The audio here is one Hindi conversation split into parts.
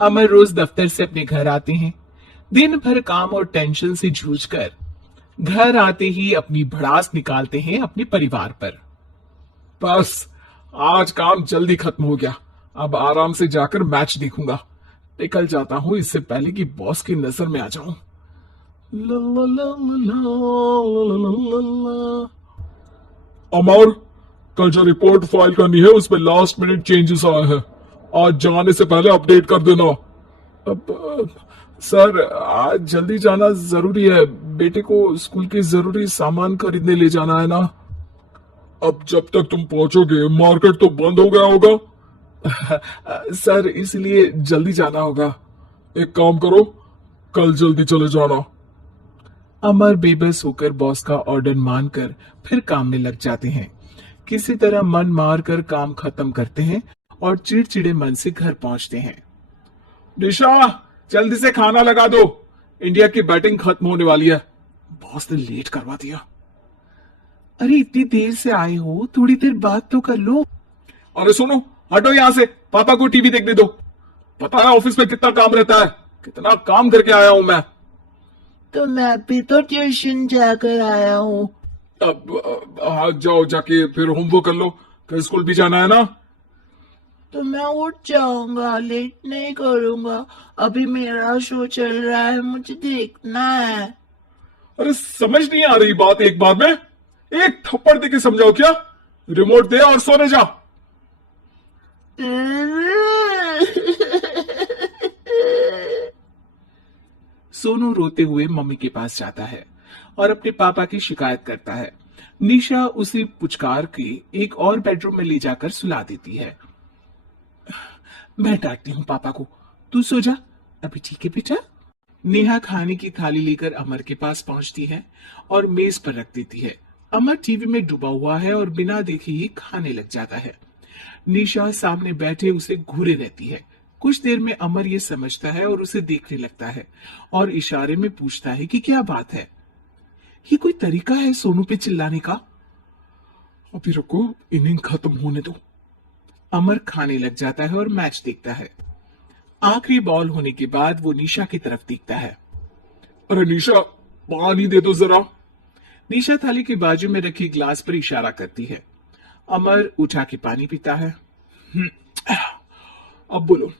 अमर रोज दफ्तर से अपने घर आते हैं। दिन भर काम और टेंशन से जूझकर घर आते ही अपनी भड़ास निकालते हैं अपने परिवार पर। बस आज काम जल्दी खत्म हो गया। अब आराम से जाकर मैच देखूंगा। निकल जाता हूँ इससे पहले कि बॉस की नजर में आ जाऊं। ला ला ला ला ला ला ला ला। अमर, कल जो रिपोर्ट फाइल करनी है उसमें लास्ट मिनट चेंजेस आए हैं। आज जाने से पहले अपडेट कर देना। अब सर, आज जल्दी जाना जरूरी है। बेटे को स्कूल के जरूरी सामान खरीदने ले जाना है ना। अब जब तक तुम पहुंचोगे मार्केट तो बंद हो गया होगा। सर, इसलिए जल्दी जाना होगा। एक काम करो, कल जल्दी चले जाना। अमर बेबस होकर बॉस का ऑर्डर मानकर फिर काम में लग जाते हैं। किसी तरह मन मार कर काम खत्म करते हैं और चिड़चिड़े मन से घर पहुंचते हैं। निशा, जल्दी से खाना लगा दो। इंडिया की बैटिंग खत्म होने वाली है। बॉस ने लेट करवा दिया। अरे इतनी देर से आए हो, थोड़ी देर बात तो कर लो। अरे सुनो, हटो यहां से। पापा को टीवी देखने दो। पता है ऑफिस में कितना काम रहता है। कितना काम करके आया हूं मैं। तो मैं भी तो ट्यूशन जाकर आया हूँ। अब हाँ, जाओ जाके फिर होमवर्क कर लो। कल स्कूल भी जाना है ना। तो मैं उठ जाऊंगा, लेट नहीं करूंगा। अभी मेरा शो चल रहा है, मुझे देखना है। अरे समझ नहीं आ रही बात एक बार में। एक थप्पड़ दे के समझाओ क्या। रिमोट दे और सोने जा। सोनू रोते हुए मम्मी के पास जाता है और अपने पापा की शिकायत करता है। निशा उसे पुचकार के एक और बेडरूम में ले जाकर सुला देती है। मैं डांटती हूँ पापा को, तू सो जा। अभी ठीक है बेटा। नेहा खाने की थाली लेकर अमर के पास पहुंचती है और मेज पर रख देती है। अमर टीवी में डूबा हुआ है और बिना देखे ही खाने लग जाता है। निशा सामने बैठे उसे घूरे रहती है। कुछ देर में अमर ये समझता है और उसे देखने लगता है और इशारे में पूछता है कि क्या बात है। ये कोई तरीका है सोनू पे चिल्लाने का। अभी रुको, इनिंग खत्म होने दो। अमर खाने लग जाता है और मैच देखता है। आखिरी बॉल होने के बाद वो निशा की तरफ देखता है। अरे निशा, पानी दे दो जरा। निशा थाली के बाजू में रखी ग्लास पर इशारा करती है। अमर उठा के पानी पीता है। अब बोलो।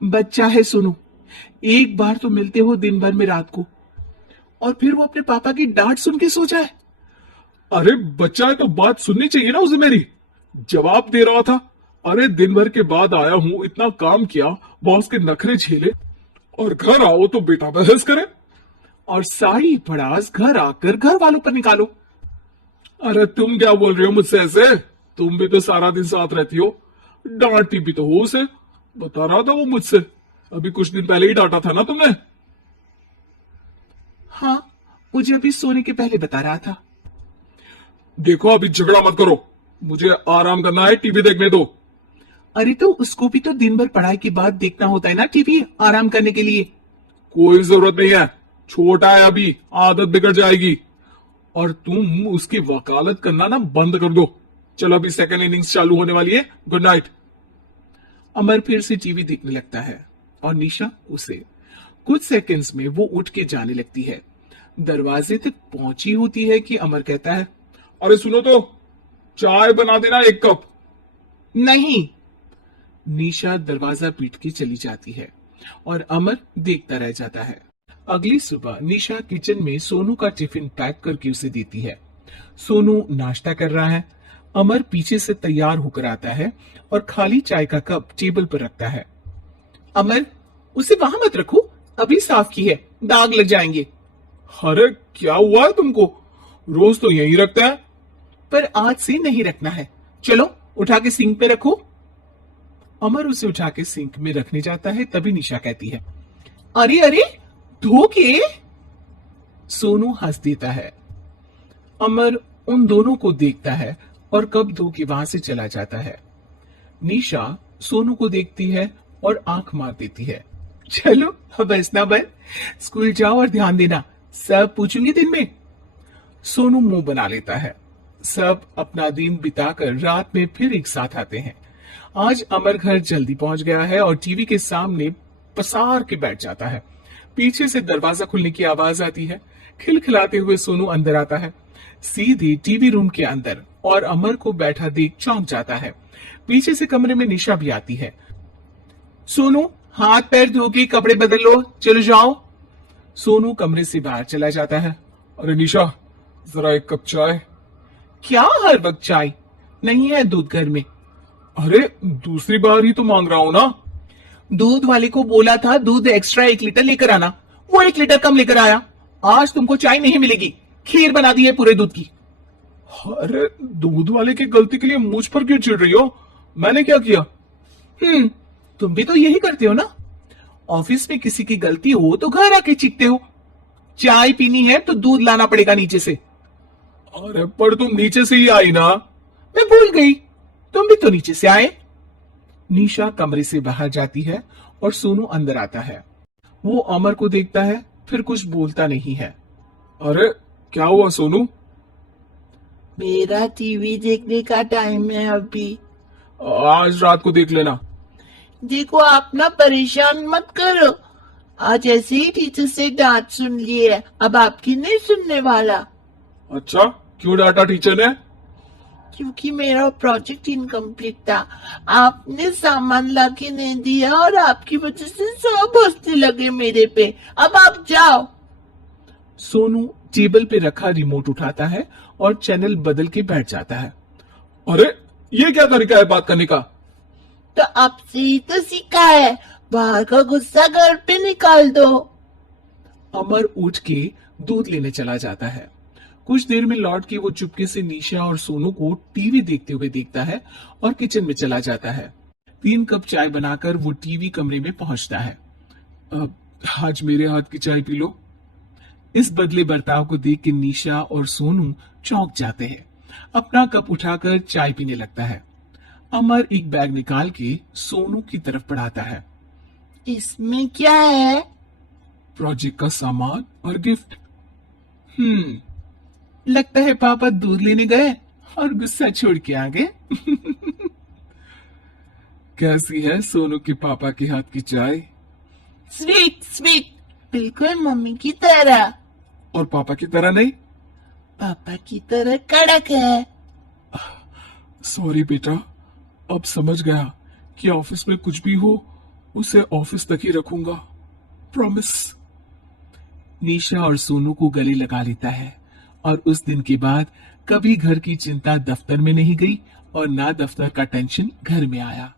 बच्चा है सोनू, एक बार तो मिलते हो दिन भर में रात को, और फिर वो अपने पापा की डांट सुन के सो जाए। अरे बच्चा है तो बात सुननी चाहिए ना उसे मेरी। जवाब दे रहा था। अरे दिन भर के बाद आया हूं, इतना काम किया, बॉस के नखरे झेले, और घर आओ तो बेटा बहस करे और सारी भड़ास घर आकर घर वालों पर निकालो। अरे तुम क्या बोल रहे हो मुझसे ऐसे। तुम भी तो सारा दिन साथ रहती हो। डांटती भी तो हो उसे। बता रहा था वो मुझसे। अभी कुछ दिन पहले ही डांटा था ना तुमने। हाँ, मुझे अभी सोने के पहले बता रहा था। देखो अभी झगड़ा मत करो। मुझे आराम करना है, टीवी देखने दो। अरे तो उसको भी तो दिन भर पढ़ाई के बाद देखना होता है ना टीवी, आराम करने के लिए। कोई जरूरत नहीं है, छोटा है अभी, आदत बिगड़ जाएगी। और तुम उसकी वकालत करना ना बंद कर दो। चलो अभी सेकंड इनिंग्स चालू होने वाली है। Good night. अमर फिर से टीवी देखने लगता है और निशा उसे। कुछ सेकंड्स में वो उठ के जाने लगती है। दरवाजे तक पहुंची होती है कि अमर कहता है, अरे सुनो तो, चाय बना देना एक कप। नहीं। निशा दरवाजा पीट के चली जाती है और अमर देखता रह जाता है। अगली सुबह निशा किचन में सोनू का टिफिन पैक करके उसे देती है। सोनू नाश्ता कर रहा है। अमर पीछे से तैयार होकर आता है और खाली चाय का कप टेबल पर रखता है। अमर, उसे वहां मत रखो, अभी साफ की है, दाग लग जाएंगे। अरे क्या हुआ है तुमको, रोज तो यही रखता है। पर आज से नहीं रखना है। चलो उठा के सिंक पे रखो। अमर उसे उठा के सिंक में रखने जाता है, तभी निशा कहती है, अरे अरे, धो के। सोनू हंस देता है। अमर उन दोनों को देखता है और कब धो के वहां से चला जाता है। निशा सोनू को देखती है और आंख मार देती है। चलो अब हंसना बंद, स्कूल जाओ और ध्यान देना, सब पूछूंगी दिन में। सोनू मुंह बना लेता है। सब अपना दिन बिताकर रात में फिर एक साथ आते हैं। आज अमर घर जल्दी पहुंच गया है और टीवी के सामने पसार के बैठ जाता है। पीछे से दरवाजा खुलने की आवाज आती है। खिलखिलाते हुए सोनू अंदर आता है, सीधे टीवी रूम के अंदर, और अमर को बैठा देख चौंक जाता है। पीछे से कमरे में निशा भी आती है। सोनू, हाथ पैर धो के कपड़े बदल लो, चलो जाओ। सोनू कमरे से बाहर चला जाता है। अरे निशा, जरा एक कप चाय। क्या हर वक्त चाय? नहीं है दूध घर में। अरे दूसरी बार ही तो मांग रहा हूं ना। दूध वाले को बोला था दूध एक्स्ट्रा 1 लीटर लेकर आना, वो 1 लीटर कम लेकर आया। आज तुमको चाय नहीं मिलेगी, खीर बना दी है पूरे दूध की। अरे दूध वाले की गलती के लिए मुझ पर क्यों चिढ़ रही हो? मैंने क्या किया? तुम भी तो यही करते हो ना। ऑफिस में किसी की गलती हो तो घर आके चीखते हो। चाय पीनी है तो दूध लाना पड़ेगा नीचे से। अरे पर तुम नीचे से ही आई ना। मैं भूल गई, तुम भी तो नीचे से आए। निशा कमरे से बाहर जाती है और सोनू अंदर आता है। वो अमर को देखता है, फिर कुछ बोलता नहीं है। अरे क्या हुआ सोनू? मेरा टीवी देखने का टाइम है अभी। आज रात को देख लेना। देखो, आप ना परेशान मत करो। आज ऐसे ही टीचर से डांट सुन ली है, अब आपकी नहीं सुनने वाला। अच्छा, क्यों डांटा टीचर ने? क्योंकि मेरा प्रोजेक्ट इनकम्प्लीट था। आपने सामान ला के नहीं दिया और आपकी वजह से सब हंसने लगे मेरे पे। अब आप जाओ। सोनू टेबल पे रखा रिमोट उठाता है और चैनल बदल के बैठ जाता है। अरे ये क्या तरीका है बात करने का? तो आपसे ही तो सीखा है, बाहर का गुस्सा घर पे निकाल दो। अमर उठ के दूध लेने चला जाता है। कुछ देर में लौट के वो चुपके से निशा और सोनू को टीवी देखते हुए देखता है और किचन में चला जाता है। 3 कप चाय बनाकर वो टीवी कमरे में पहुंचता है। अब आज मेरे हाथ की चाय पी लो। इस बदले बर्ताव को देख के निशा और सोनू चौंक जाते हैं। अपना कप उठाकर चाय पीने लगता है। अमर एक बैग निकाल के सोनू की तरफ बढ़ाता है। इसमें क्या है? प्रोजेक्ट का सामान और गिफ्ट। लगता है पापा दूध लेने गए और गुस्सा छोड़ के आ गए। कैसी है सोनू के पापा के हाथ की चाय? स्वीट स्वीट, बिल्कुल मम्मी की तरह। और पापा की तरह नहीं? पापा की तरह कड़क है। सॉरी बेटा, अब समझ गया कि ऑफिस में कुछ भी हो उसे ऑफिस तक ही रखूंगा, प्रॉमिस। निशा और सोनू को गले लगा लेता है और उस दिन के बाद कभी घर की चिंता दफ्तर में नहीं गई और ना दफ्तर का टेंशन घर में आया।